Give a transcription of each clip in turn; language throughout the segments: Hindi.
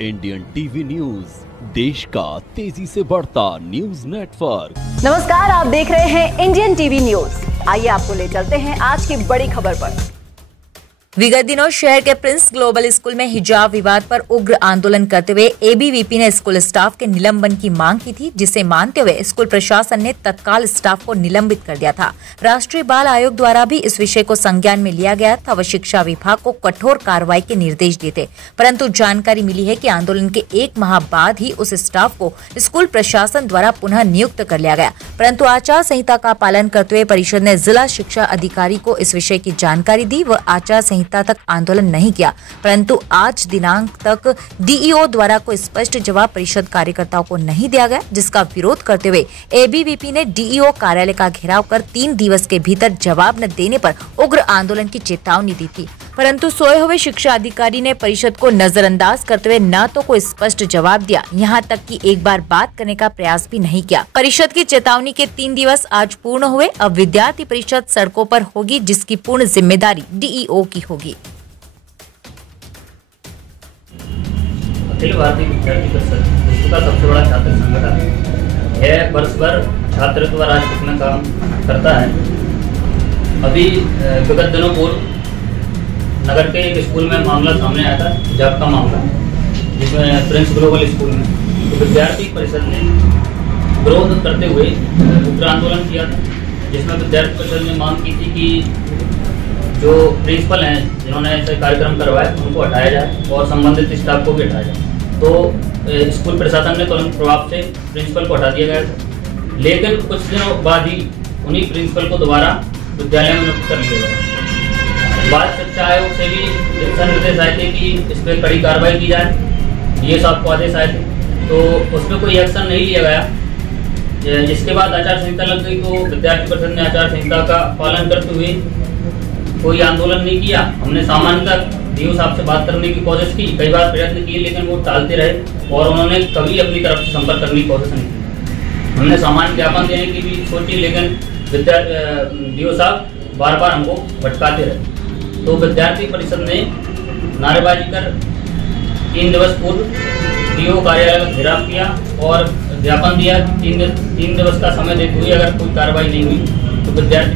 इंडियन टीवी न्यूज, देश का तेजी से बढ़ता न्यूज नेटवर्क। नमस्कार, आप देख रहे हैं इंडियन टीवी न्यूज। आइए आपको ले चलते हैं आज की बड़ी खबर पर। विगत दिनों शहर के प्रिंस ग्लोबल स्कूल में हिजाब विवाद पर उग्र आंदोलन करते हुए एबीवीपी ने स्कूल स्टाफ के निलंबन की मांग की थी, जिसे मानते हुए स्कूल प्रशासन ने तत्काल स्टाफ को निलंबित कर दिया था। राष्ट्रीय बाल आयोग द्वारा भी इस विषय को संज्ञान में लिया गया था व शिक्षा विभाग को कठोर कार्रवाई के निर्देश दिए थे, परंतु जानकारी मिली है कि आंदोलन के 1 माह बाद ही उस स्टाफ को स्कूल प्रशासन द्वारा पुनः नियुक्त कर लिया गया, परंतु आचार संहिता का पालन करते हुए परिषद ने जिला शिक्षा अधिकारी को इस विषय की जानकारी दी व आचार संहिता तक आंदोलन नहीं किया, परंतु आज दिनांक तक डीईओ द्वारा कोई स्पष्ट जवाब परिषद कार्यकर्ताओं को नहीं दिया गया, जिसका विरोध करते हुए एबीवीपी ने डीईओ कार्यालय का घेराव कर 3 दिवस के भीतर जवाब न देने पर उग्र आंदोलन की चेतावनी दी थी, परंतु सोए हुए शिक्षा अधिकारी ने परिषद को नजरअंदाज करते हुए न तो कोई स्पष्ट जवाब दिया, यहाँ तक कि एक बार बात करने का प्रयास भी नहीं किया। परिषद की चेतावनी के 3 दिवस आज पूर्ण हुए। अब विद्यार्थी परिषद सड़कों पर होगी, जिसकी पूर्ण जिम्मेदारी डीईओ की होगी। अखिल भारतीय विद्यार्थी परिषद विश्व का सबसे बड़ा छात्र संगठन है। वर्ष भर छात्रत्व राष्ट्र में काम करता है। अभी विगत दिनों पूर्व नगर के एक स्कूल में मामला सामने आया था, हिजाब का मामला, जिसमें प्रिंस ग्लोबल स्कूल में तो विद्यार्थी परिषद ने विरोध करते हुए उग्र आंदोलन किया था, जिसमें विद्यार्थी परिषद ने मांग की थी कि जो प्रिंसिपल हैं जिन्होंने ऐसे कार्यक्रम करवाए उनको हटाया जाए और संबंधित स्टाफ को भी हटाया जाए। तो स्कूल प्रशासन ने तुरंत प्रभाव से प्रिंसिपल को हटा दिया गया था, लेकिन कुछ दिनों बाद ही उन्हीं प्रिंसिपल को दोबारा विद्यालय में नियुक्त कर लिया गया। बाल शिक्षा आयोग से भी दिशा निर्देश आए थे कि इस पर कड़ी कार्रवाई की जाए, ये सबको आदेश आए थे, तो उसमें कोई एक्शन नहीं लिया गया। जिसके बाद आचार संहिता लग गई, तो विद्यार्थी परिषद ने आचार संहिता का पालन करते हुए कोई आंदोलन नहीं किया। हमने सामान्यतः डीओ साहब से बात करने की कोशिश की, कई बार प्रयत्न किए, लेकिन वो टालते रहे और उन्होंने कभी अपनी तरफ से संपर्क करने की कोशिश नहीं की। हमने सामान्य ज्ञापन देने की भी सोची, लेकिन डीओ साहब बार बार हमको भटकाते रहे। तो विद्यार्थी परिषद ने नारेबाजी कर 3 दिवस पूर्व डीओ कार्यालय का घेराव किया और ज्ञापन दिया कि 3 दिवस का समय देते हुए अगर कोई कार्रवाई नहीं हुई तो विद्यार्थी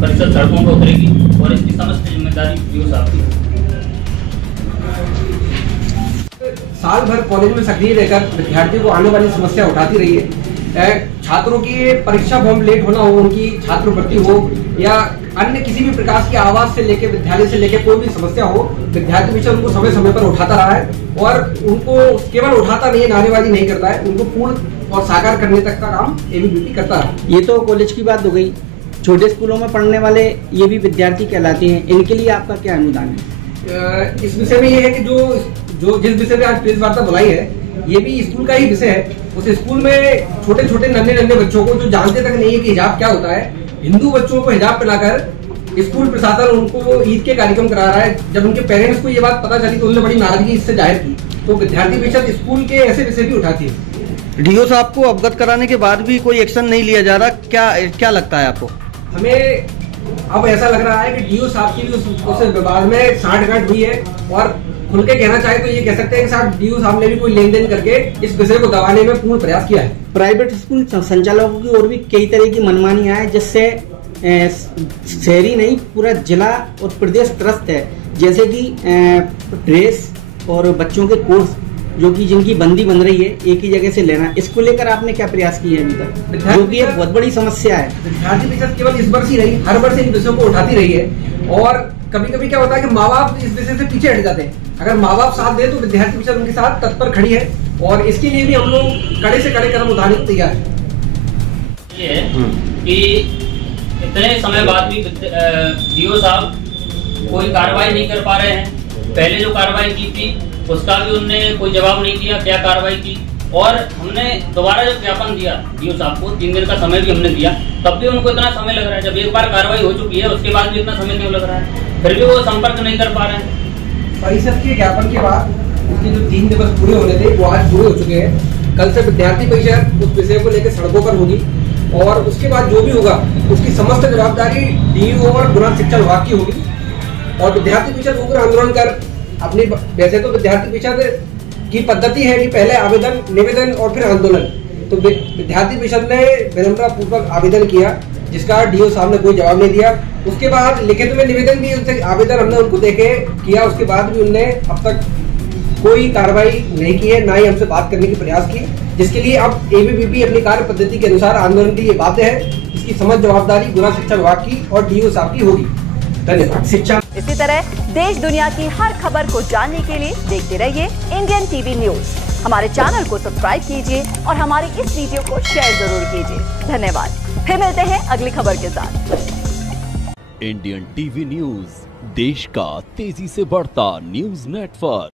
परिषद सड़कों पर उतरेगी और इसकी समस्त जिम्मेदारी डीओ साहब की। साल भर कॉलेज में सक्रिय रहकर विद्यार्थियों को आने वाली समस्या उठाती रही है। छात्रों की परीक्षा फॉर्म लेट होना हो, उनकी छात्रवृत्ति हो या अन्य किसी भी प्रकार की आवाज से लेकर विद्यालय से लेकर कोई भी समस्या हो, विद्यार्थी परिषद उनको समय समय पर उठाता रहा है और उनको केवल उठाता नहीं है, नारेबाजी नहीं करता है, उनको पूर्ण और साकार करने तक का काम एबीवीपी करता है। ये तो कॉलेज की बात हो गई। छोटे स्कूलों में पढ़ने वाले ये भी विद्यार्थी कहलाते हैं, इनके लिए आपका क्या अनुदान है? इस विषय में ये है कि जो जिस विषय में आज प्रेस वार्ता बुलाई है, ये भी स्कूल का ही विषय है। उस स्कूल में छोटे छोटे नन्हे बच्चों को, जो जानते तक नहीं है कि हिजाब क्या होता है, हिंदू बच्चों को हिजाब पहनाकर स्कूल प्रशासन उनको ईद के कार्यक्रम करा रहा है। जब उनके पेरेंट्स को ये बात पता चली तो उन्होंने बड़ी नाराजगी इससे जाहिर की। तो विद्यार्थी परिषद स्कूल के ऐसे विषय भी उठाती है। डीओ साहब को अवगत कराने के बाद भी कोई एक्शन नहीं लिया जा रहा, क्या लगता है आपको? हमें अब ऐसा लग रहा है कि डीओ साहब की भी उस विवाद में सांठगांठ हुई है और खुल के कहना चाहे तो ये कह सकते हैं कि साहब डीओ साहब ने भी कोई लेन देन करके इस विषय को दबाने में पूर्ण प्रयास किया है। प्राइवेट स्कूल संचालकों की और भी कई तरह की मनमानियां हैं, जिससे शहरी नहीं पूरा जिला और प्रदेश त्रस्त है। जैसे कि ड्रेस और बच्चों के कोर्स जो कि जिनकी बंदी बन रही है एक ही जगह से लेना, इसको लेकर आपने क्या प्रयास किए हैं अभी तक, जो कि एक बहुत बड़ी समस्या है? विद्यार्थी परिषद केवल इस वर्ष ही नहीं, हर वर्ष इन विषयों को उठाती रही है और कभी कभी क्या होता है कि माँ बाप इस विषय से पीछे हट जाते हैं। अगर माँ बाप साथ दे तो विद्यार्थी परिषद उनके साथ तत्पर खड़ी है और इसके लिए भी हम लोग कड़े से कड़े कदम उठाने को तैयार है। ये है कि इतने समय बाद भी डीओ साहब कोई कार्रवाई नहीं कर पा रहे हैं। पहले जो कार्रवाई की थी उसका भी उन्होंने कोई जवाब नहीं दिया, क्या कार्रवाई की, और हमने दोबारा जब ज्ञापन दिया डीओ साहब को, 3 दिन का समय भी हमने दिया, तब भी उनको इतना समय लग रहा है। जब एक बार कार्रवाई हो चुकी है उसके बाद भी इतना समय क्यों लग रहा है, फिर भी वो संपर्क नहीं कर पा रहे हैं। परिषद के ज्ञापन के बाद उसके जो 3 दिवस पूरे होने थे वो आज पूरे हो चुके हैं। कल से विद्यार्थी परिषद उस विषय को लेकर सड़कों पर होगी और उसके बाद जो भी होगा उसकी समस्त जवाबदारी डीईओ और गुना शिक्षा विभाग की होगी और विद्यार्थी परिषद उग्र आंदोलन कर अपनी, वैसे तो विद्यार्थी परिषद की पद्धति है कि पहले आवेदन, निवेदन और फिर आंदोलन। तो विद्यार्थी परिषद ने विनम्रता पूर्वक आवेदन किया, जिसका डीओ साहब ने कोई जवाब नहीं दिया। उसके बाद लिखित में निवेदन भी उनसे, आवेदन हमने उनको देके किया, उसके बाद भी उनने अब तक कोई कार्रवाई नहीं की है, ना ही हमसे बात करने की प्रयास की, जिसके लिए अब एबीवीपी अपनी कार्य पद्धति के अनुसार आंदोलन के लिए बाध्य है। इसकी समझ जवाबदारी गुना शिक्षा विभाग की और डीओ साहब की होगी। धन्यवाद। शिक्षा। इसी तरह देश दुनिया की हर खबर को जानने के लिए देखते रहिए इंडियन टीवी न्यूज। हमारे चैनल को सब्सक्राइब कीजिए और हमारे इस वीडियो को शेयर जरूर कीजिए। धन्यवाद। फिर मिलते हैं अगली खबर के साथ। इंडियन टीवी न्यूज, देश का तेजी से बढ़ता न्यूज नेटवर्क।